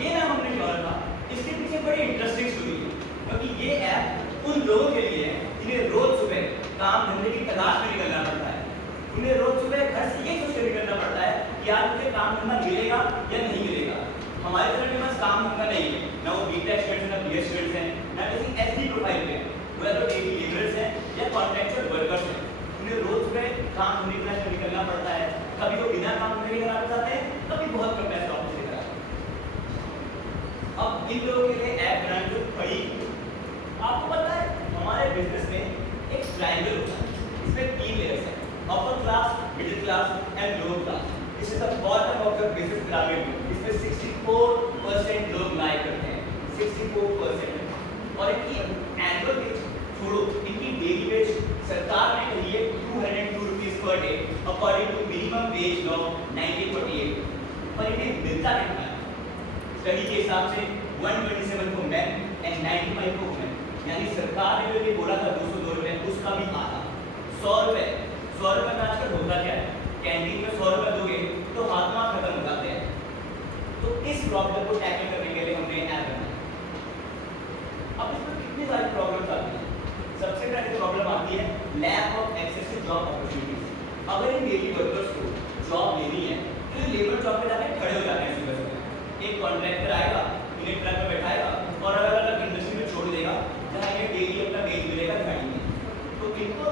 ये नाम हमने क्यों रखा, इसके पीछे बड़ी इंटरेस्टिंग स्टोरी है, क्योंकि ये ऐप उन लोगों के लिए है जिन्हें रोज सुबह काम धंधे की तलाश में निकलना पड़ता है। उन्हें रोज सुबह घर से ये सोच कर निकलना पड़ता है कि आज मुझे काम धंधा मिलेगा या नहीं मिलेगा। हमारे तरह के पास काम धंधा नहीं है, ना वो बीटेक स्टूडेंट्स हैं, ना बीएस स्टूडेंट्स हैं, ना किसी एसडी प्रोफाइल पे, वो या तो डेली लेबरर्स हैं या कॉन्ट्रैक्चुअल वर्कर्स हैं। उन्हें रोज सुबह काम धंधे के लिए निकलना पड़ता है, कभी तो बिना काम धंधे के घर जाते हैं, कभी बहुत कम पैसे ऑफिस लेकर आते हैं। अब इन लोगों के लिए ऐप बनाने जो बड़ी, आपको पता है हमारे बिजनेस में एक ट्रायंगल होता है, इसमें 3 लेयर्स हैं, upper class, middle class and lower class. This is the bottom of the business pyramid. इसमें 64% लोग लाइक करते हैं, 64%। और इनकी एनुअल वेज छोड़ो, इनकी डेली वेज सरकार ने कही है 202 rupees per day according to minimum wage law 1948। पर इन्हें मिलता कितना है? स्टडी के हिसाब से 127 को मैन एंड 95 को वुमेन। यानी सरकार ने जो ये बोला था 202 रुपए, उसका भी आधा 100 रुपए। 100 रुपए में आजकल होता क्या है, कैंटीन में 100 रुपए दोगे तो हाथ में खत्म हो जाते हैं। तो इस प्रॉब्लम को टैकल करने के लिए हमने ऐप बनाया। अब इसमें कितनी सारी प्रॉब्लम्स आती हैं। सबसे पहले प्रॉब्लम आती है lack of access to job opportunities. अगर इन डेली वर्कर्स को जॉब लेनी है तो ये लेबर जॉब पे जाके खड़े हो जाते हैं सुबह सुबह। एक कॉन्ट्रैक्टर आएगा, इन्हें ट्रक में बैठाएगा और अलग अलग इंडस्ट्री में छोड़ देगा जहाँ इन्हें डेली अपना वेज मिलेगा दिहाड़ी में। तो इनको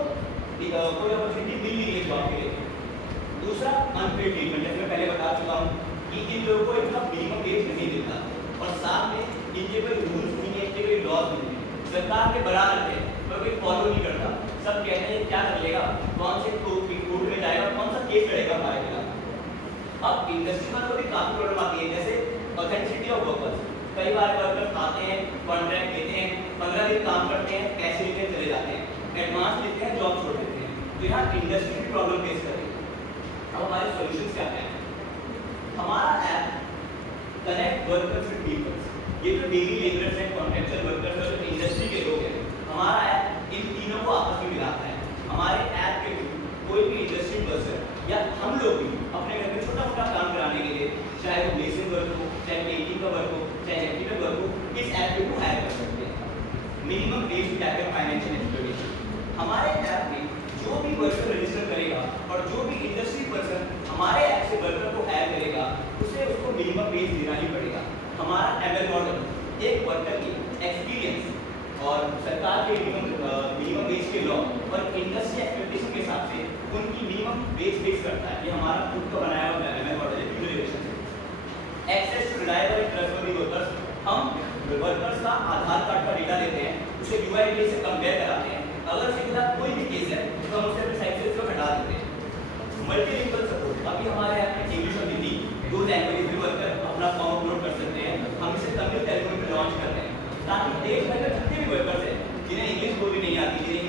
कोई अपॉर्चुनिटी मिल नहीं है जॉब के लिए। दूसरा अनपेड ट्रीटमेंट, जैसे मैं पहले बता चुका हूँ कि इन लोगों को इतना मिनिमम वेज नहीं देता, और साथ में इनके कोई रूल्स नहीं है, इनके कोई लॉज नहीं है। सरकार ने बना रखे हैं पर कोई फॉलो नहीं करता। सब कहते हैं क्या कर लेगा, कौन से कोर्ट में जाएगा, कौन सा केस लड़ेगा हमारे खिलाफ। अब इंडस्ट्री में तो भी काफी प्रॉब्लम आती है, जैसे ऑथेंटिसिटी ऑफ वर्कर्स। कई बार वर्कर्स आते हैं, कॉन्ट्रैक्ट लेते हैं, 15 दिन काम करते हैं, पैसे लेके चले जाते हैं, एडवांस लेते हैं, जॉब छोड़ देते हैं। तो यहाँ इंडस्ट्री की प्रॉब्लम फेस कर रही है। अब हमारे सॉल्यूशंस क्या हैं? हमारा app connect workers with peoples. ये जो डेली लेबरर्स हैं, कॉन्ट्रैक्चुअल वर्कर्स और जो इंडस्ट्री के लोग हैं, हमारा ऐप इन तीनों को आपस में मिलाता है। हमारे ऐप के कोई भी इंडस्ट्री पर्सन या हम लोग भी अपने घर में छोटा मोटा काम कराने के लिए, चाहे वो बेसिक वर्क हो, चाहे पेंटिंग का वर्क हो, चाहे इलेक्ट्रिकल वर्क हो, इस ऐप के थ्रू हायर कर सकते हैं। Minimum wage to tackle financial exploitation. हमारे ऐप में जो भी वर्कर रजिस्टर करेगा और जो भी इंडस्ट्री पर्सन हमारे ऐप से वर्कर को हायर करेगा, उसे उसको मिनिमम वेज देना ही पड़ेगा। हमारा एमएल मॉडल एक वर्कर की एक्सपीरियंस और सरकार के मिनिमम वेज के लॉ और इंडस्ट्री एक्सपेक्टेशन के हिसाब से उनकी मिनिमम वेज फिक्स करता है। ये हमारा खुद का बनाया हुआ एमएल मॉडल है, ड्यूरेशन से। Access to reliable and trustworthy workers. हम वर्कर्स का आधार कार्ड का डेटा लेते हैं, उसे यूआईडी से कंपेयर कराते हैं। अगर उसके खिलाफ कोई भी केस है तो हम उसे अपने साइट से उसको हटा देते हैं। Multilingual support. अभी हमारे यहाँ पे इंग्लिश और हिंदी 2 लैंग्वेज में वर्कर अपना फॉर्म अपलोड कर सकते हैं। हम इसे तमिल तेलुगु में लॉन्च कर रहे हैं ताकि देश भर के जितने भी वर्कर्स हैं जिन्हें इंग्लिश बोलनी नहीं आती, जिन्हें